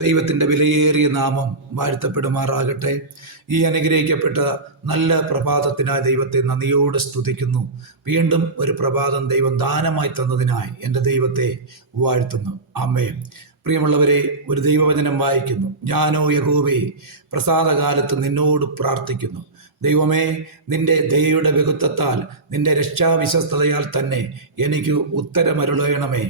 ദൈവത്തിൻ്റെ വിലയേറിയ നാമം വാഴ്ത്തപ്പെടുമാറാകട്ടെ. ഈ അനുഗ്രഹിക്കപ്പെട്ട നല്ല പ്രഭാതത്തിനായി ദൈവത്തെ നന്ദിയോടെ സ്തുതിക്കുന്നു. വീണ്ടും ഒരു പ്രഭാതം ദൈവം ദാനമായി തന്നതിനായി എൻ്റെ ദൈവത്തെ വാഴ്ത്തുന്നു. ആമേൻ. പ്രിയമുള്ളവരെ, ഒരു ദൈവവചനം വായിക്കുന്നു. ഞാനോ യഹോവേ, പ്രസാദകാലത്ത് നിന്നോട് പ്രാർത്ഥിക്കുന്നു. ദൈവമേ, നിന്റെ ദയയുടെ ബഹുത്വത്താൽ നിന്റെ രക്ഷാവിശ്വസ്തതയാൽ തന്നെ എനിക്ക് ഉത്തരമരുളയണമേ.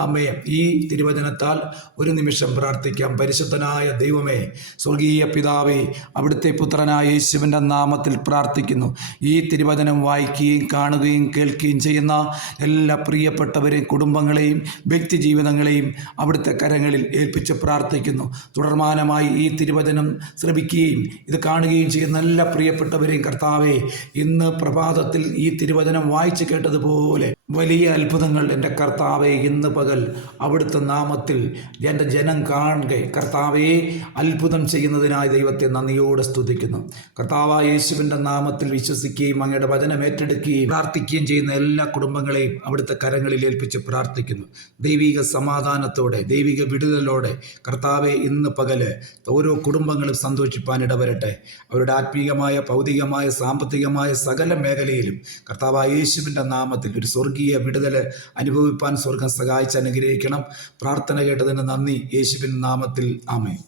ആമേ. ഈ തിരുവചനത്താൽ ഒരു നിമിഷം പ്രാർത്ഥിക്കാം. പരിശുദ്ധനായ ദൈവമേ, സ്വർഗീയ പിതാവേ, അവിടുത്തെ പുത്രനായ യേശുവിൻ്റെ നാമത്തിൽ പ്രാർത്ഥിക്കുന്നു. ഈ തിരുവചനം വായിക്കുകയും കാണുകയും കേൾക്കുകയും ചെയ്യുന്ന എല്ലാ പ്രിയപ്പെട്ടവരെയും കുടുംബങ്ങളെയും വ്യക്തി ജീവിതങ്ങളെയും അവിടുത്തെ കരങ്ങളിൽ ഏൽപ്പിച്ച് പ്രാർത്ഥിക്കുന്നു. തുടർമാനമായി ഈ തിരുവചനം ശ്രവിക്കുകയും ഇത് കാണുകയും ചെയ്യുന്ന എല്ലാ പ്രിയപ്പെട്ടവരെയും കർത്താവേ, ഇന്ന് പ്രഭാതത്തിൽ ഈ തിരുവചനം വായിച്ചു കേട്ടതുപോലെ വലിയ അത്ഭുതങ്ങൾ എൻ്റെ കർത്താവേ ഇന്ന് പകൽ അവിടുത്തെ നാമത്തിൽ എൻ്റെ ജനം കാണുക. കർത്താവേ, അത്ഭുതം ചെയ്യുന്നതിനായി ദൈവത്തെ നന്ദിയോടെ സ്തുതിക്കുന്നു. കർത്താവായ യേശുവിൻ്റെ നാമത്തിൽ വിശ്വസിക്കുകയും അങ്ങയുടെ വചനം ഏറ്റെടുക്കുകയും പ്രാർത്ഥിക്കുകയും ചെയ്യുന്ന എല്ലാ കുടുംബങ്ങളെയും അവിടുത്തെ കരങ്ങളിൽ ഏൽപ്പിച്ച് പ്രാർത്ഥിക്കുന്നു. ദൈവിക സമാധാനത്തോടെ, ദൈവിക വിടുതലോടെ കർത്താവെ ഇന്ന് പകല് ഓരോ കുടുംബങ്ങളും സന്തോഷിപ്പാൻ ഇടവരട്ടെ. അവരുടെ ആത്മീയമായ, ഭൗതികമായ, സാമ്പത്തികമായ സകല മേഖലയിലും കർത്താവായ യേശുവിൻ്റെ നാമത്തിൽ ഒരു സ്വർഗീയ വിടുതൽ അനുഭവിപ്പാൻ സ്വർഗം സഹായിച്ച് അനുഗ്രഹിക്കണം. പ്രാർത്ഥന കേട്ടതിന് നന്ദി. യേശുവിൻ നാമത്തിൽ ആമേൻ.